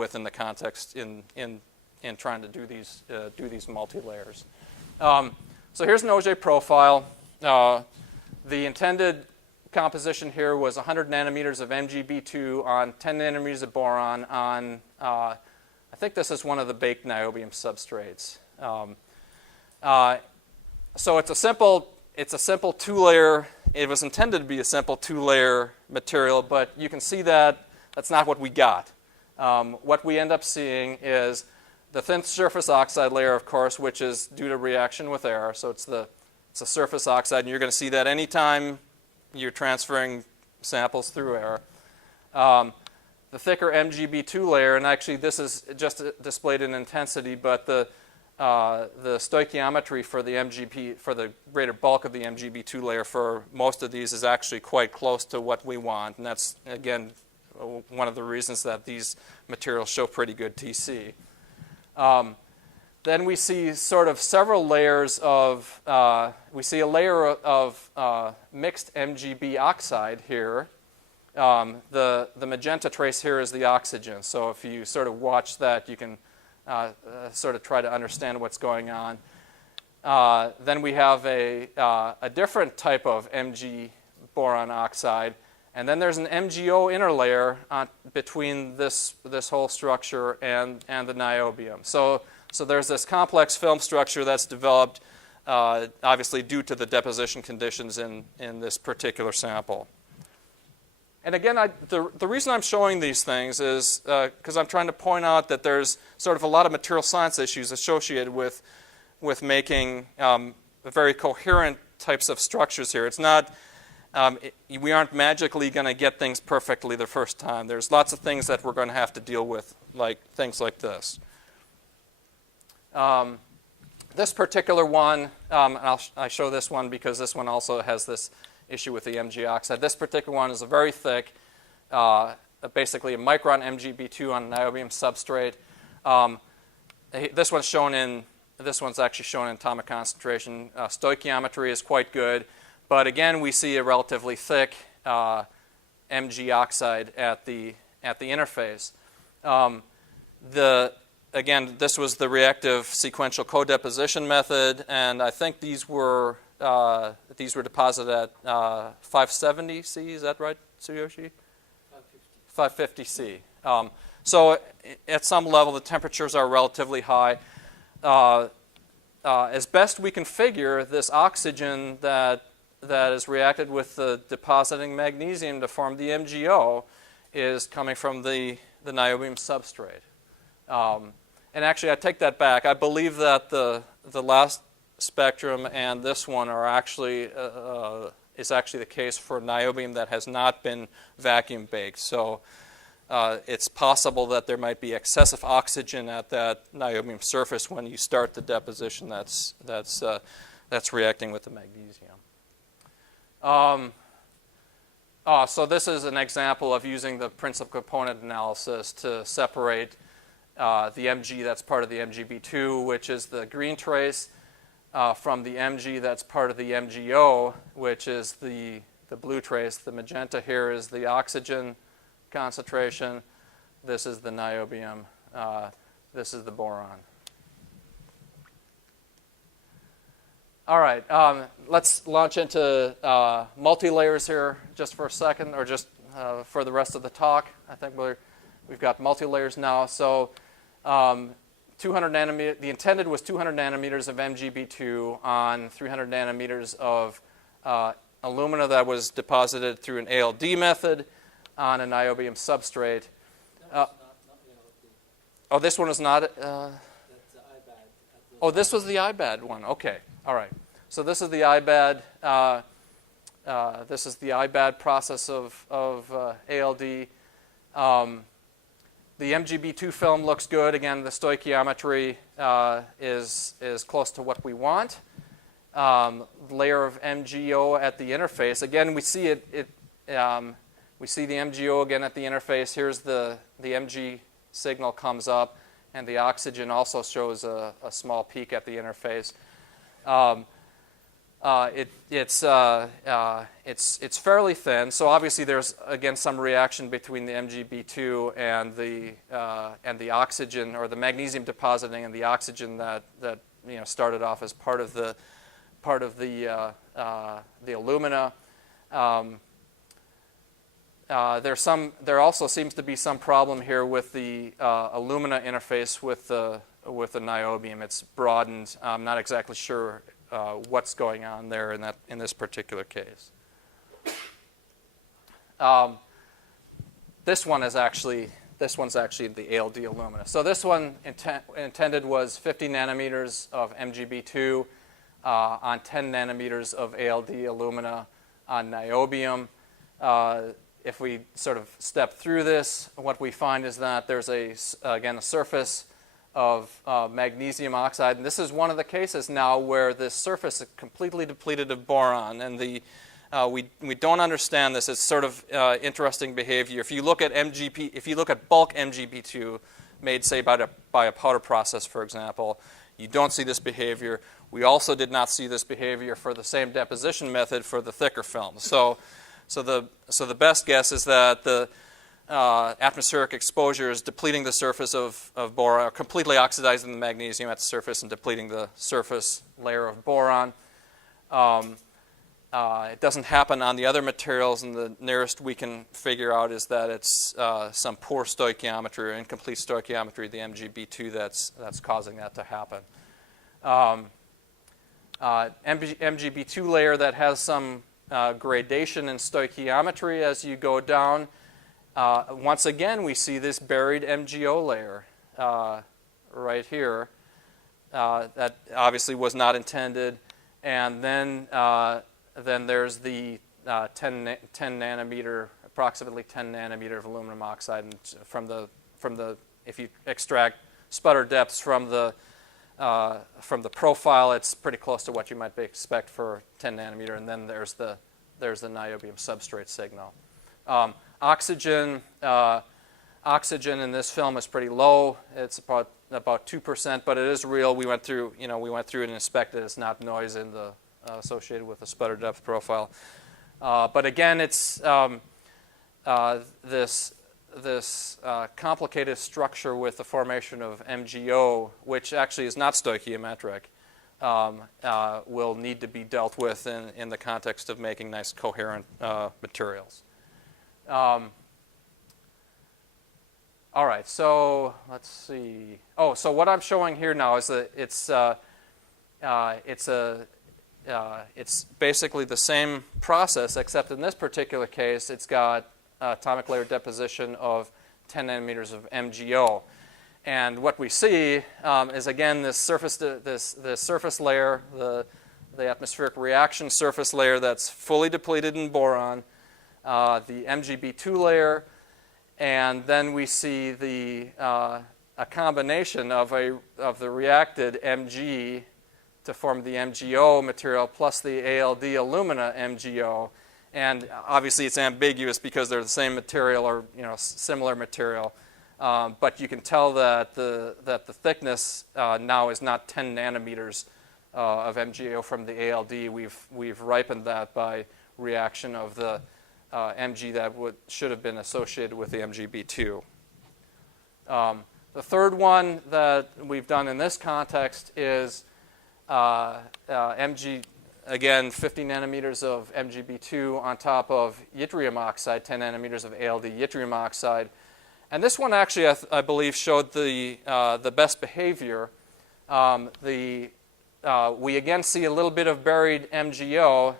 with in the context in trying to do these multi-layers. So here's an Auger profile. The intended composition here was 100 nanometers of MgB2 on 10 nanometers of boron on, I think this is one of the baked niobium substrates. So it's a simple two-layer. It was intended to be a simple two-layer material, but you can see that that's not what we got. What we end up seeing is the thin surface oxide layer, of course, which is due to reaction with air. So it's a surface oxide, and you're going to see that anytime you're transferring samples through air. The thicker MgB2 layer, and actually this is just displayed in intensity, but the stoichiometry for the greater bulk of the MgB2 layer for most of these is actually quite close to what we want, and that's again one of the reasons that these materials show pretty good TC. Then we see sort of several layers of, we see a layer of mixed MgB oxide here. The magenta trace here is the oxygen. So if you sort of watch that, you can sort of try to understand what's going on. Then we have a different type of Mg boron oxide. And then there's an MgO inner layer between this whole structure and the niobium. So there's this complex film structure that's developed, obviously due to the deposition conditions in this particular sample. And again, the reason I'm showing these things is because I'm trying to point out that there's sort of a lot of material science issues associated with making very coherent types of structures here. It's not, we aren't magically going to get things perfectly the first time. There's lots of things that we're going to have to deal with, like things like this. This particular one, and I show this one because this one also has this issue with the Mg oxide. This particular one is a very thick, basically a micron MgB2 on a niobium substrate. This one's actually shown in atomic concentration. Stoichiometry is quite good, but again we see a relatively thick Mg oxide at the interface. Again, this was the reactive sequential co-deposition method, and I think these were deposited at 570 C. Is that right, Tsuyoshi? 550 C. So at some level, the temperatures are relatively high. As best we can figure, this oxygen that is reacted with the depositing magnesium to form the MgO is coming from the niobium substrate. And actually, I take that back. I believe that the last spectrum and this one are actually is actually the case for niobium that has not been vacuum baked. So it's possible that there might be excessive oxygen at that niobium surface when you start the deposition that's reacting with the magnesium. So this is an example of using the principal component analysis to separate the Mg that's part of the MgB2, which is the green trace, from the Mg that's part of the MgO, which is the blue trace. The magenta here is the oxygen concentration. This is the niobium. This is the boron. All right, let's launch into multi-layers here just for a second, or just for the rest of the talk. I think we've got multi-layers now. So 200 nanometer, the intended was 200 nanometers of MgB2 on 300 nanometers of alumina that was deposited through an ALD method on a niobium substrate. Oh, this one is not. Oh, this was the IBAD one. Okay, all right. So this is the IBAD. This is the IBAD process of ALD. The MgB2 film looks good. Again, the stoichiometry is close to what we want. Layer of MgO at the interface. Again, we see we see the MgO again at the interface. Here's the Mg signal comes up, and the oxygen also shows a small peak at the interface. It's fairly thin. So obviously there's again some reaction between the MgB2 and the oxygen, or the magnesium depositing and the oxygen that started off as part of the alumina. There also seems to be some problem here with the alumina interface with the niobium. It's broadened. I'm not exactly sure what's going on there in this particular case. This one's actually the ALD alumina. So this one intended was 50 nanometers of MgB2 on 10 nanometers of ALD alumina on niobium. If we sort of step through this, what we find is that there's again a surface of magnesium oxide, and this is one of the cases now where this surface is completely depleted of boron, and we don't understand this. It's sort of interesting behavior. If you look at bulk MgB2 made, say, by a powder process, for example, you don't see this behavior. We also did not see this behavior for the same deposition method for the thicker films. So the best guess is that the atmospheric exposure is depleting the surface of boron, or completely oxidizing the magnesium at the surface and depleting the surface layer of boron. It doesn't happen on the other materials, and the nearest we can figure out is that it's some poor stoichiometry or incomplete stoichiometry, the MgB2, that's causing that to happen. MgB2 layer that has some gradation in stoichiometry as you go down. Once again, we see this buried MgO layer right here. That obviously was not intended. And then there's the 10 nanometer, approximately 10 nanometer of aluminum oxide. And from the if you extract sputter depths from the profile, it's pretty close to what you might expect for 10 nanometer. And then there's the niobium substrate signal. Oxygen in this film is pretty low. It's about 2%, but it is real. We went through it and inspected. It's not noise in the associated with the sputter depth profile. But again, it's this complicated structure with the formation of MgO, which actually is not stoichiometric, will need to be dealt with in the context of making nice coherent materials. All right, so let's see. Oh, so what I'm showing here now is that it's basically the same process, except in this particular case, it's got atomic layer deposition of 10 nanometers of MgO. And what we see is, again, this surface layer, the atmospheric reaction surface layer that's fully depleted in boron, the MgB2 layer, and then we see a combination of the reacted Mg to form the MgO material plus the ALD alumina MgO. And obviously it's ambiguous because they're the same material or similar material. But you can tell that the thickness now is not 10 nanometers of MgO from the ALD. We've ripened that by reaction of the Mg that should have been associated with the MgB2. The third one that we've done in this context is again, 50 nanometers of MgB2 on top of yttrium oxide, 10 nanometers of ALD yttrium oxide. And this one actually, I believe, showed the best behavior. We again see a little bit of buried MgO.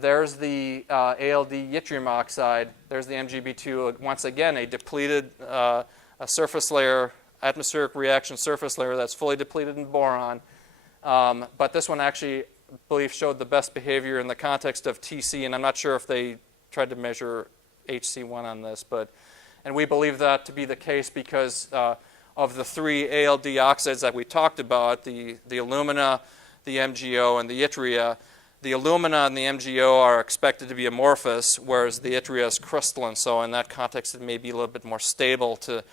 There's the ALD yttrium oxide. There's the MgB2. Once again, a depleted a surface layer, atmospheric reaction surface layer that's fully depleted in boron. But this one actually, I believe, showed the best behavior in the context of TC. And I'm not sure if they tried to measure HC1 on this, and we believe that to be the case because of the three ALD oxides that we talked about, the alumina, the MgO, and the yttria. The alumina and the MgO are expected to be amorphous, whereas the yttria is crystalline. So in that context, it may be a little bit more stable to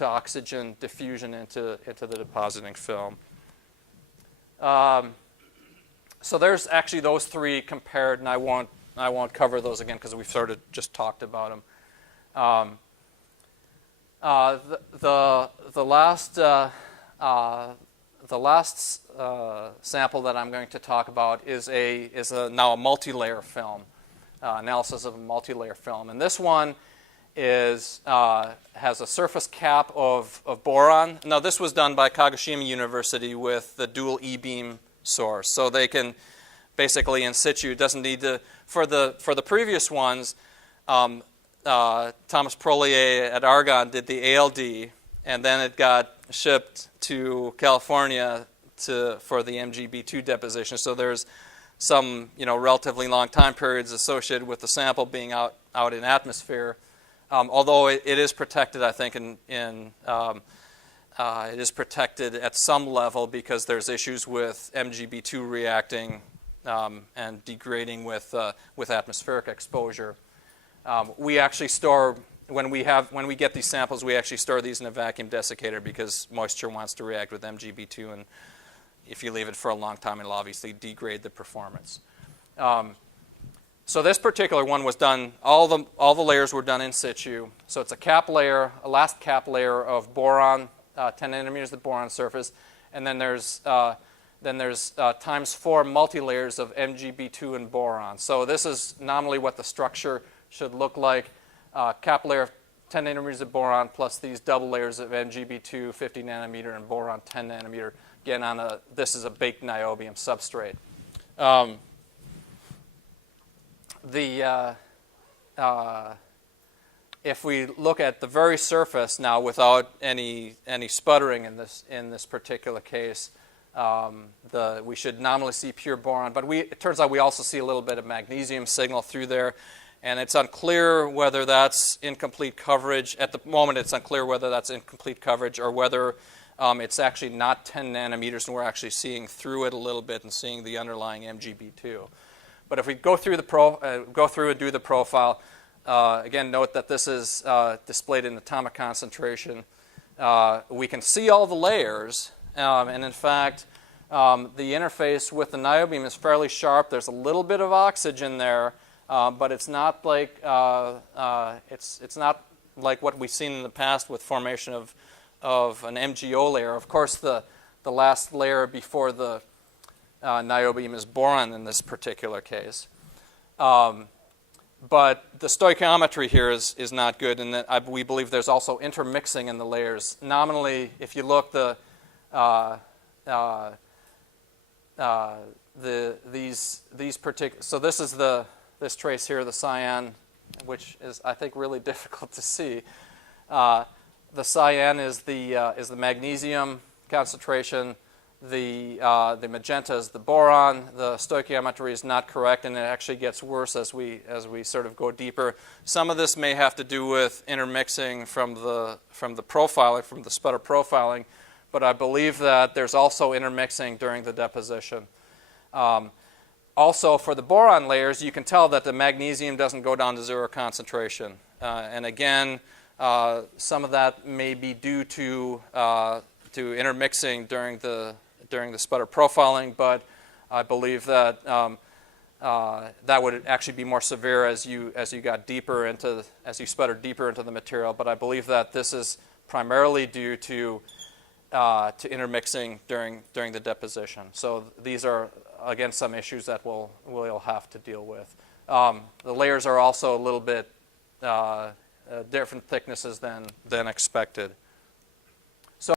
oxygen diffusion into the depositing film. So there's actually those three compared, and I won't cover those again because we've sort of just talked about them. The last sample that I'm going to talk about is now a multilayer film, analysis of a multilayer film, and this one has a surface cap of boron. Now this was done by Kagoshima University with the dual E-beam source, so they can basically in situ. It doesn't need to for the previous ones. Thomas Prolier at Argonne did the ALD, and then it got shipped to California for the MgB2 deposition. So there's some relatively long time periods associated with the sample being out in atmosphere. Although it is protected, I think, it is protected at some level because there's issues with MgB2 reacting and degrading with atmospheric exposure. We actually store when we get these samples, we actually store these in a vacuum desiccator because moisture wants to react with MgB2, and if you leave it for a long time, it'll obviously degrade the performance. So this particular one was done. All the layers were done in situ. So it's a cap layer, a last cap layer of boron, 10 nanometers of boron surface, and then there's times 4 multilayers of MgB2 and boron. So this is nominally what the structure should look like. Cap layer of 10 nanometers of boron plus these double layers of MgB2, 50 nanometer, and boron 10 nanometer. Again, this is a baked niobium substrate. If we look at the very surface now, without any sputtering in this particular case, we should nominally see pure boron. But it turns out we also see a little bit of magnesium signal through there. And it's unclear whether that's incomplete coverage. At the moment, it's unclear whether that's incomplete coverage or whether it's actually not 10 nanometers and we're actually seeing through it a little bit and seeing the underlying MgB2. But if we go through and do the profile, again, note that this is displayed in atomic concentration. We can see all the layers, and in fact, the interface with the niobium is fairly sharp. There's a little bit of oxygen there. But it's not like it's not like what we've seen in the past with formation of an MgO layer. Of course, the last layer before the niobium is boron in this particular case. But the stoichiometry here is not good, and we believe there's also intermixing in the layers. Nominally, if you look, these particular. So this is this trace here, the cyan, which is, I think, really difficult to see. The cyan is the magnesium concentration. The magenta is the boron. The stoichiometry is not correct, and it actually gets worse as we sort of go deeper. Some of this may have to do with intermixing from the profiling, from the sputter profiling, but I believe that there's also intermixing during the deposition. Also, for the boron layers, you can tell that the magnesium doesn't go down to 0 concentration. And again, some of that may be due to intermixing during the sputter profiling, but I believe that that would actually be more severe as you sputtered deeper into the material. But I believe that this is primarily due to intermixing during the deposition. So these are, again, some issues that we'll have to deal with. The layers are also a little bit different thicknesses than expected.